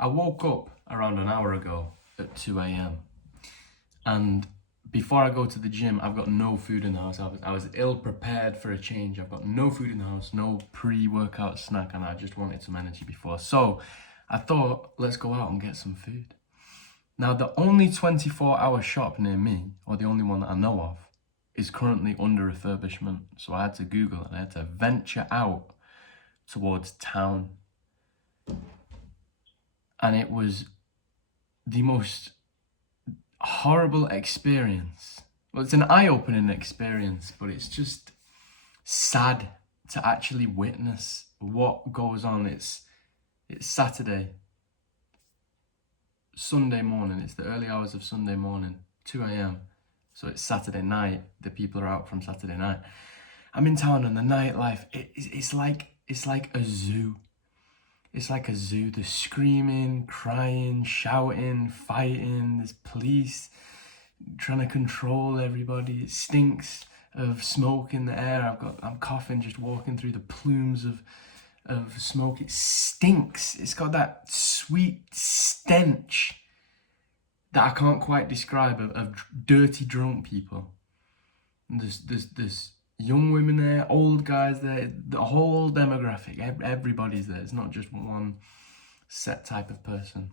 I woke up around an hour ago at 2 a.m. and before I go to the gym, I've got no food in the house. I was ill prepared for a change. I've got no food in the house, no pre-workout snack, and I just wanted some energy before. So I thought, let's go out and get some food. Now, the only 24-hour shop near me, or the only one that I know of, is currently under refurbishment. So I had to Google and I had to venture out towards town. And it was the most horrible experience. Well, it's an eye-opening experience, but it's just sad to actually witness what goes on. It's Saturday, Sunday morning. It's the early hours of Sunday morning, 2 a.m. So it's Saturday night. The people are out from Saturday night. I'm in town, and the nightlife, it's like a zoo. It's like a zoo. There's screaming, crying, shouting, fighting. There's police trying to control everybody. It stinks of smoke in the air. I'm coughing just walking through the plumes of smoke. It stinks. It's got that sweet stench that I can't quite describe of dirty drunk people. And there's young women there, old guys there, the whole demographic, everybody's there. It's not just one set type of person.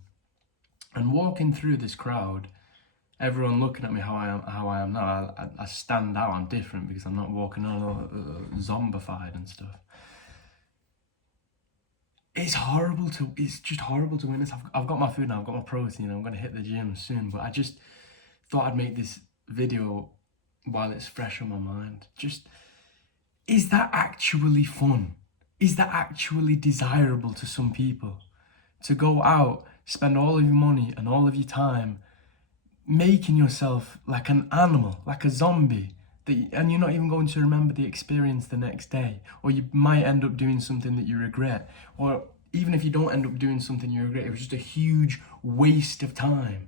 And walking through this crowd, everyone looking at me how I am now, I stand out. I'm different because I'm not walking all zombified and stuff. It's just horrible to witness. I've got my food now, I've got my protein, I'm going to hit the gym soon, but I just thought I'd make this video while it's fresh on my mind. Is that actually fun? Is that actually desirable to some people? To go out, spend all of your money and all of your time making yourself like an animal, like a zombie, and you're not even going to remember the experience the next day, or you might end up doing something that you regret, or even if you don't end up doing something you regret, it was just a huge waste of time.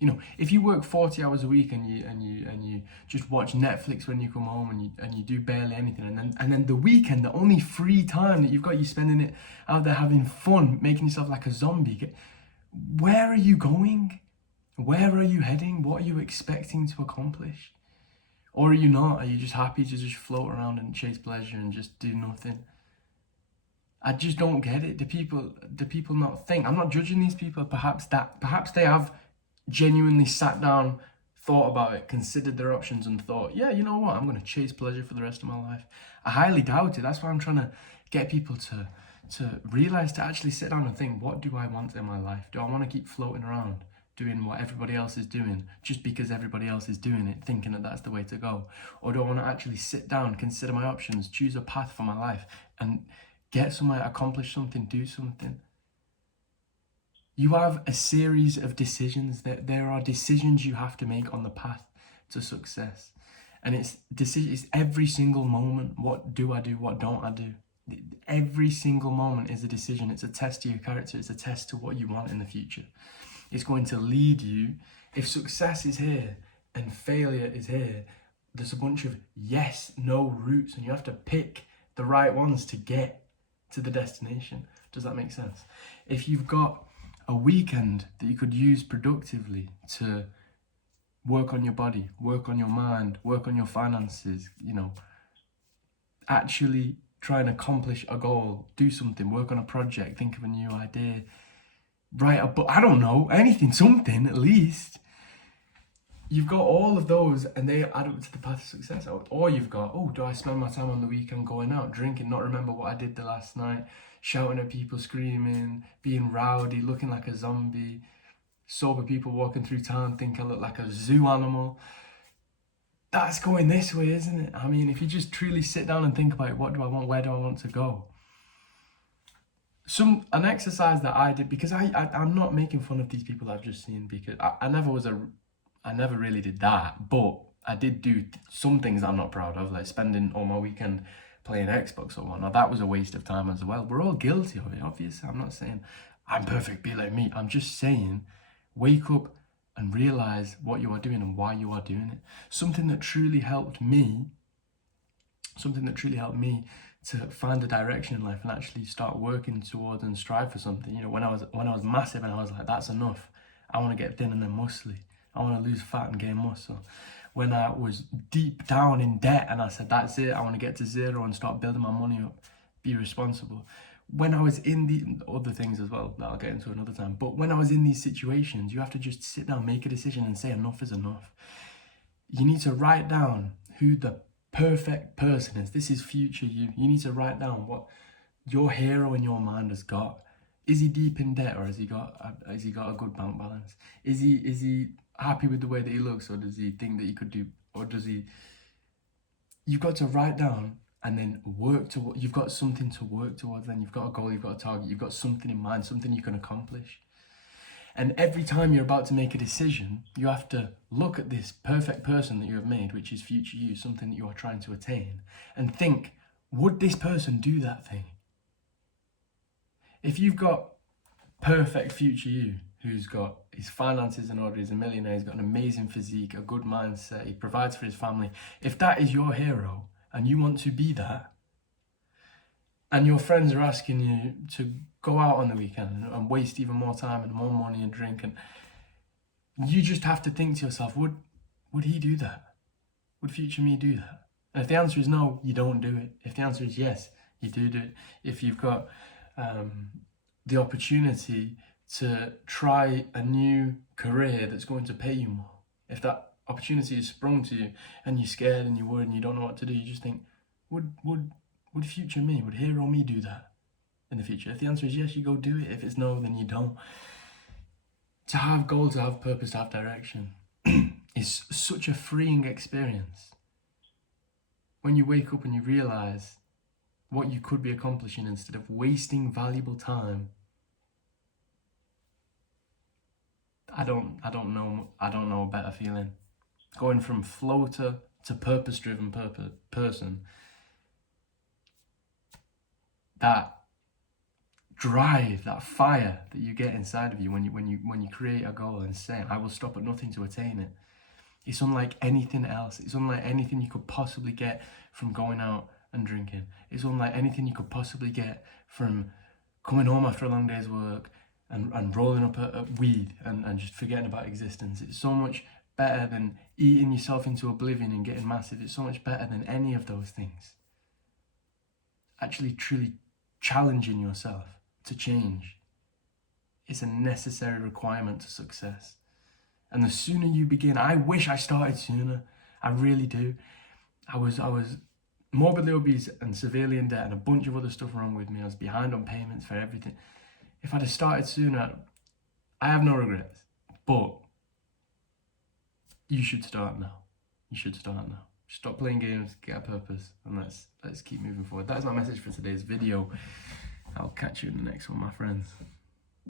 You know, if you work 40 hours a week and you just watch Netflix when you come home and you do barely anything, and then the weekend, the only free time that you've got, you're spending it out there having fun, making yourself like a zombie. Where are you going? Where are you heading? What are you expecting to accomplish? Or are you not? Are you just happy to just float around and chase pleasure and just do nothing? I just don't get it. Do people not think? I'm not judging these people. Perhaps they have genuinely sat down, thought about it, considered their options and thought, yeah, you know what, I'm going to chase pleasure for the rest of my life. I highly doubt it. That's why I'm trying to get people to realize, to actually sit down and think, what do I want in my life? Do I want to keep floating around doing what everybody else is doing just because everybody else is doing it, thinking that that's the way to go? Or do I want to actually sit down, consider my options, choose a path for my life and get somewhere, accomplish something, do something? You have a series of decisions. There are decisions you have to make on the path to success. And it's every single moment. What do I do? What don't I do? Every single moment is a decision. It's a test to your character. It's a test to what you want in the future. It's going to lead you. If success is here and failure is here, there's a bunch of yes, no routes, and you have to pick the right ones to get to the destination. Does that make sense? If you've got a weekend that you could use productively to work on your body, work on your mind, work on your finances, actually try and accomplish a goal, do something, work on a project, think of a new idea, write a book, I don't know, anything, something at least. You've got all of those and they add up to the path of success. Or you've got, do I spend my time on the weekend going out, drinking, not remember what I did the last night, shouting at people, screaming, being rowdy, looking like a zombie, sober people walking through town think I look like a zoo animal. That's going this way, isn't it? I mean, if you just truly sit down and think about it, what do I want? Where do I want to go? An exercise that I did, because I'm not making fun of these people I've just seen, because I never really did that, but I did do some things I'm not proud of, like spending all my weekend playing Xbox or whatnot. That was a waste of time as well. We're all guilty of it, obviously. I'm not saying I'm perfect, be like me. I'm just saying, wake up and realize what you are doing and why you are doing it. Something that truly helped me to find a direction in life and actually start working towards and strive for something. You know, when I was massive and I was like, that's enough. I want to get thin and then muscly. I want to lose fat and gain muscle. When I was deep down in debt and I said, that's it, I want to get to zero and start building my money up, be responsible. When I was in the other things as well that I'll get into another time, but when I was in these situations, you have to just sit down, make a decision and say enough is enough. You need to write down who the perfect person is. This is future you. You need to write down what your hero in your mind has got. Is he deep in debt, or has he got a good bank balance? Is he happy with the way that he looks, or does he think that he could do, or does he? You've got to write down and then work to. You've got something to work towards. Then you've got a goal, you've got a target, you've got something in mind, something you can accomplish. And every time you're about to make a decision, you have to look at this perfect person that you have made, which is future you, something that you are trying to attain, and think, would this person do that thing? If you've got perfect future you, who's got his finances in order, he's a millionaire, he's got an amazing physique, a good mindset, he provides for his family, if that is your hero and you want to be that, and your friends are asking you to go out on the weekend and waste even more time and more money and drink, and you just have to think to yourself, would he do that? Would future me do that? And if the answer is no, you don't do it. If the answer is yes, you do it. If you've got the opportunity to try a new career that's going to pay you more, if that opportunity is sprung to you and you're scared and you're worried and you don't know what to do, you just think, would future me, would hero me do that in the future? If the answer is yes, you go do it. If it's no, then you don't. To have goals, to have purpose, to have direction is such a freeing experience. When you wake up and you realize what you could be accomplishing instead of wasting valuable time. I don't know a better feeling. Going from floater to purpose-driven person. That drive, that fire that you get inside of you when you create a goal and say, I will stop at nothing to attain it. It's unlike anything else. It's unlike anything you could possibly get from going out and drinking. It's unlike anything you could possibly get from coming home after a long day's work and rolling up a weed and just forgetting about existence. It's so much better than eating yourself into oblivion and getting massive. It's so much better than any of those things. Actually, truly challenging yourself to change. It's a necessary requirement to success. And the sooner you begin, I wish I started sooner. I really do. I was morbidly obese and severely in debt and a bunch of other stuff wrong with me. I was behind on payments for everything. If I'd have started sooner, I have no regrets. But you should start now. You should start now. Stop playing games, get a purpose, and let's keep moving forward. That's my message for today's video. I'll catch you in the next one, my friends.